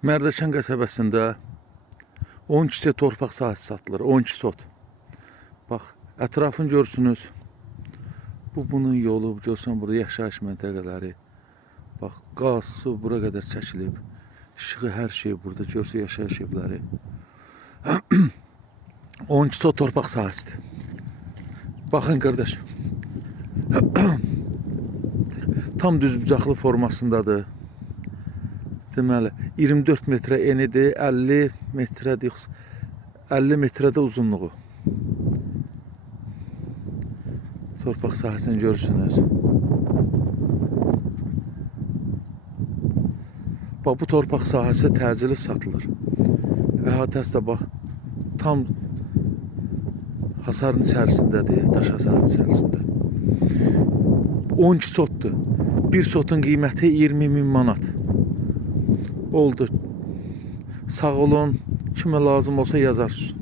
Mərdəkan qəsəbəsində 12 torpaq sahəsi satılır. 12 sot. Bax, ətrafını görürsünüz. Bunun yolu, görsən burada yaşayış məntəqələri. Bax, qaz, su bura qədər çəkilib. İşığı, hər şey burada. Görsən yaşayış evləri. 12 sot torpaq sahəsidir. Baxın qardaş. Tam düzbucaqlı formasındadır. Deməli, 24 metrə enidir, 50 metrədir, 50 metrədə uzunluğu. Torpaq sahəsini görürsünüz. Bax, bu torpaq sahəsi təcili satılır. Əhatəsi də bax, tam hasarın içərisindədir, daş hasarın içərisində. 12 sotdur. Bir sotun qiyməti 20.000 manat. Oldu. Sağ olun. Kimə lazım olsa yazarsınız.